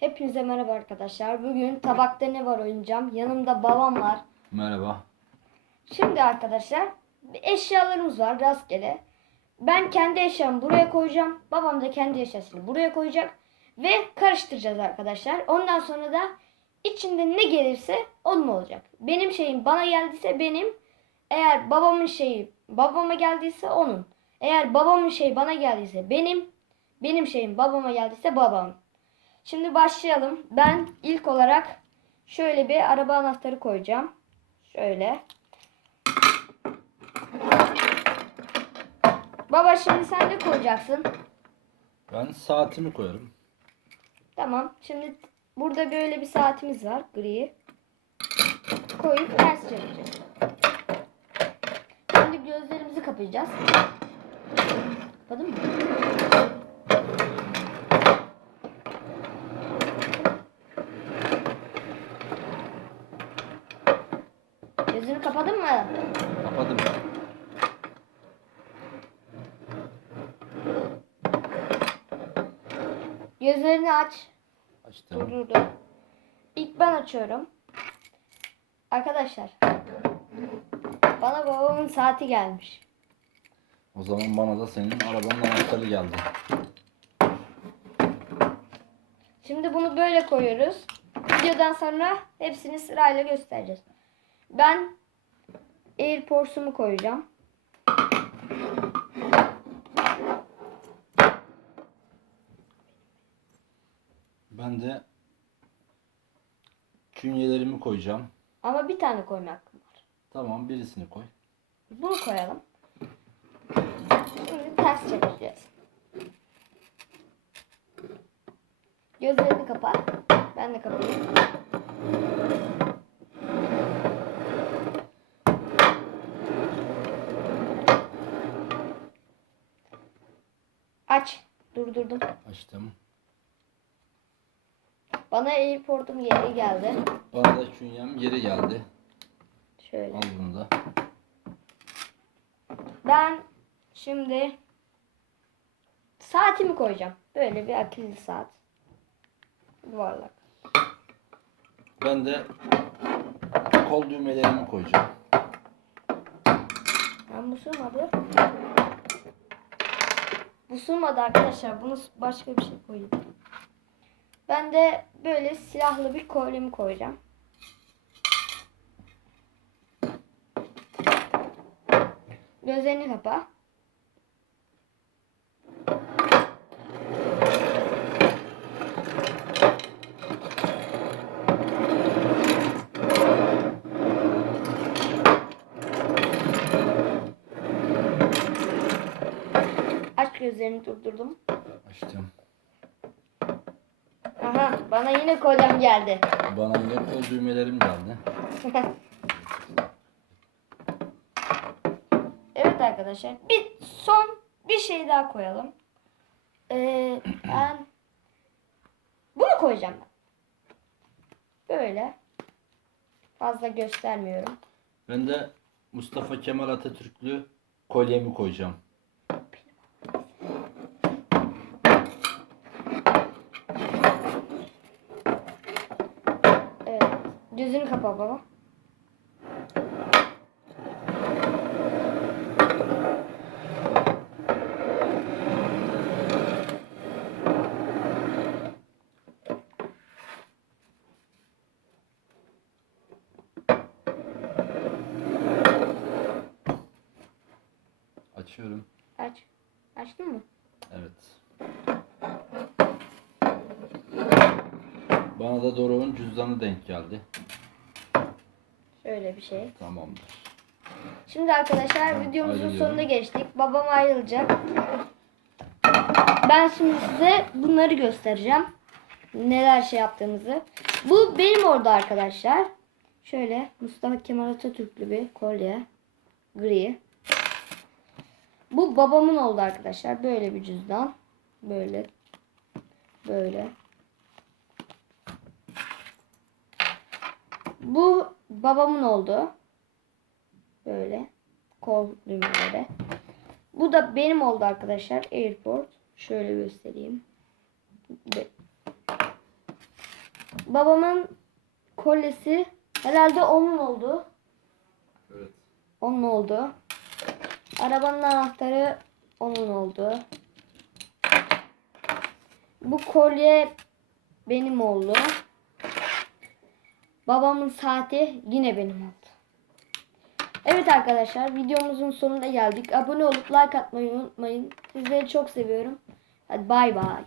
Hepinize merhaba arkadaşlar. Bugün tabakta ne var oynayacağım. Yanımda babam var. Merhaba. Şimdi arkadaşlar eşyalarımız var rastgele. Ben kendi eşyamı buraya koyacağım. Babam da kendi eşyasını buraya koyacak. Ve karıştıracağız arkadaşlar. Ondan sonra da içinde ne gelirse onun olacak. Benim şeyim bana geldiyse benim. Eğer babamın şeyi babama geldiyse onun. Eğer babamın şeyi bana geldiyse benim. Benim şeyim babama geldiyse babam. Şimdi başlayalım. Ben ilk olarak şöyle bir araba anahtarı koyacağım. Şöyle. Baba şimdi sen de koyacaksın. Ben saatimi koyarım. Tamam. Şimdi burada böyle bir saatimiz var. Gri. Koyup ters çevireceğiz. Şimdi gözlerimizi kapayacağız. Kapadın mı? Gözünü kapadın mı? Kapadım. Gözlerini aç. Açtım. Dur dur dur. İlk ben açıyorum. Arkadaşlar. Bana babamın saati gelmiş. O zaman bana da senin arabanın anahtarı geldi. Şimdi bunu böyle koyuyoruz. Videodan sonra hepsini sırayla göstereceğiz. Ben AirPods'umu koyacağım. Ben de künyelerimi koyacağım. Ama bir tane koyma hakkım var. Tamam birisini koy. Bunu koyalım. Şimdi ters çevireceğiz. Gözlerini kapa. Ben de kapayayım. Aç. Durdurdum. Açtım. Bana AirPod'um geri geldi. Bana da künyem yeri geldi. Şöyle. Al bunu da. Ben şimdi saatimi koyacağım. Böyle bir akıllı saat. Yuvarlak. Ben de kol düğmelerimi koyacağım. Ben bu sığmadı. Bu sığmadı arkadaşlar. Bunu başka bir şey koyayım. Ben de böyle silahlı bir kolyemi koyacağım. Gözlerini kapa. Aç gözlerini durdurdum. Açtım. Aha bana yine kolyem geldi. Bana yine kol düğmelerim geldi. evet arkadaşlar bir son bir şey daha koyalım. Ee, ben bunu koyacağım ben. Böyle. Fazla göstermiyorum. Ben de Mustafa Kemal Atatürklü kolyemi koyacağım. Evet. Gözünü kapa baba. Açıyorum. Aç. Açtın mı? Evet. Bana da Doruk'un cüzdanı denk geldi. Şöyle bir şey. Tamamdır. Şimdi arkadaşlar videomuzun ayrılıyorum. sonuna geçtik. Babam ayrılacak. Ben şimdi size bunları göstereceğim. Neler şey yaptığımızı. Bu benim orada arkadaşlar. Şöyle Mustafa Kemal Atatürklü bir kolye. Gri. Bu babamın oldu arkadaşlar. Böyle bir cüzdan. Böyle. Böyle. Bu babamın oldu. Böyle. Kol düğmeleri. Bu da benim oldu arkadaşlar. Airport. Şöyle göstereyim. Babamın kolyesi herhalde onun oldu. Evet. Onun oldu. Arabanın anahtarı onun oldu. Bu kolye benim oldu. Babamın saati yine benim oldu. Evet arkadaşlar videomuzun sonuna geldik. Abone olup like atmayı unutmayın. Sizleri çok seviyorum. Hadi bay bay.